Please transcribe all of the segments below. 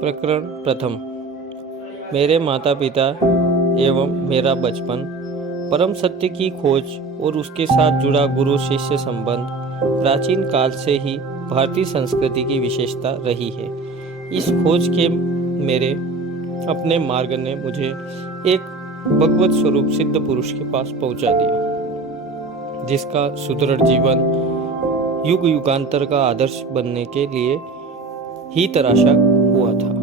प्रकरण प्रथम। मेरे माता पिता एवं मेरा बचपन। परम सत्य की खोज और उसके साथ जुड़ा गुरु शिष्य संबंध प्राचीन काल से ही भारतीय संस्कृति की विशेषता रही है। इस खोज के मेरे अपने मार्ग ने मुझे एक भगवत स्वरूप सिद्ध पुरुष के पास पहुंचा दिया, जिसका सुदृढ़ जीवन युग युगांतर का आदर्श बनने के लिए ही तराशा हुआ था।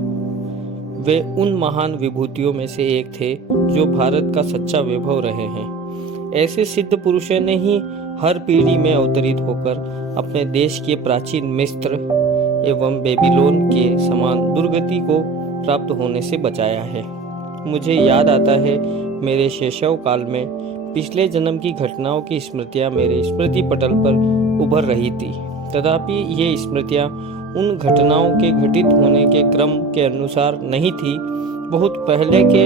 वे उन महान विभूतियों में से एक थे जो भारत का सच्चा वैभव रहे हैं। ऐसे सिद्ध पुरुषों ने ही हर पीढ़ी में अवतरित होकर अपने देश के प्राचीन मिस्र एवं बेबीलोन के समान दुर्गति को प्राप्त होने से बचाया है। मुझे याद आता है, मेरे शैशव काल में पिछले जन्म की घटनाओं की स्मृतियां मेरे स्मृति पटल पर उभर रही थी। तथापि ये स्मृतियां उन घटनाओं के घटित होने के क्रम के अनुसार नहीं थी। बहुत पहले के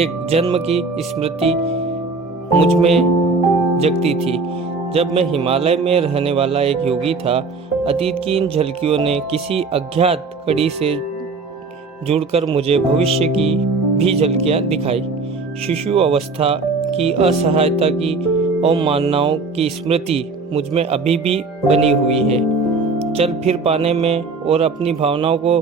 एक जन्म की स्मृति मुझ में जगती थी, जब मैं हिमालय में रहने वाला एक योगी था। अतीत की इन झलकियों ने किसी अज्ञात कड़ी से जुड़कर मुझे भविष्य की भी झलकियां दिखाई। शिशु अवस्था की असहायता की अवमाननाओं की स्मृति मुझ में अभी भी बनी हुई है। चल फिर पाने में और अपनी भावनाओं को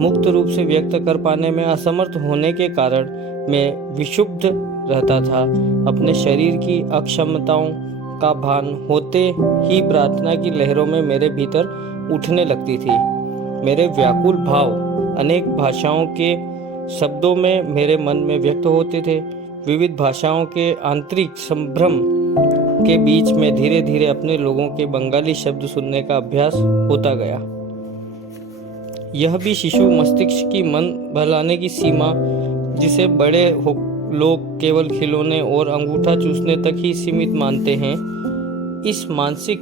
मुक्त रूप से व्यक्त कर पाने में असमर्थ होने के कारण मैं विक्षुब्ध रहता था। अपने शरीर की अक्षमताओं का भान होते ही प्रार्थना की लहरों में मेरे भीतर उठने लगती थी। मेरे व्याकुल भाव अनेक भाषाओं के शब्दों में मेरे मन में व्यक्त होते थे। विविध भाषाओं के आंतरिक संभ्रम के बीच में धीरे धीरे अपने लोगों के बंगाली शब्द सुनने का अभ्यास होता गया। यह भी शिशु मस्तिष्क की मन बहलाने की सीमा, जिसे बड़े लोग केवल खिलौने और अंगूठा चूसने तक ही सीमित मानते हैं, इस मानसिक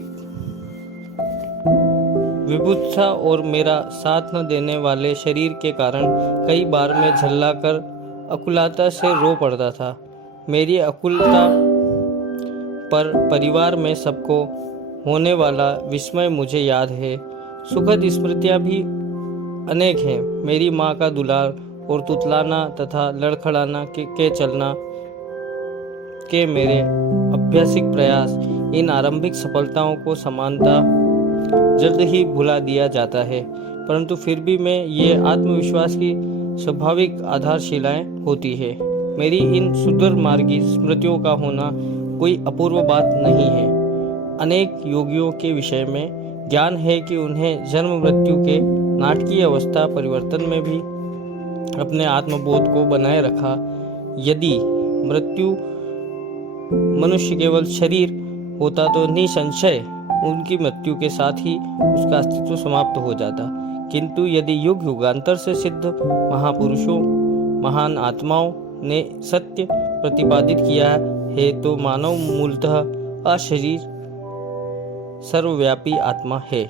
विभुत्सा और मेरा साथ न देने वाले शरीर के कारण कई बार मैं झल्लाकर अकुलता से रो पड़ता था। मेरी अकुलता पर परिवार में सबको होने वाला विस्मय मुझे याद है। सुखद स्मृतियां भी अनेक हैं। मेरी माँ का दुलार और तुतलाना तथा लड़खड़ाना के चलना के मेरे अभ्यासिक प्रयास, इन आरंभिक सफलताओं को समानता जल्द ही भुला दिया जाता है, परंतु फिर भी मैं ये आत्मविश्वास की स्वाभाविक आधारशिलाएं होती है। मेरी इन सुदूर मार्गी स्मृतियों का होना कोई अपूर्व बात नहीं है। अनेक योगियों के विषय में ज्ञान है कि उन्हें जन्म मृत्यु के नाटकीय अवस्था परिवर्तन में भी अपने आत्मबोध को बनाए रखा। यदि मृत्यु मनुष्य केवल शरीर होता तो निसंशय उनकी मृत्यु के साथ ही उसका अस्तित्व समाप्त हो जाता। किंतु यदि युग युगांतर से सिद्ध महापुरुषों, महान आत्माओं ने सत्य प्रतिपादित किया है, तो मानव मूलतः अशरीर सर्वव्यापी आत्मा है।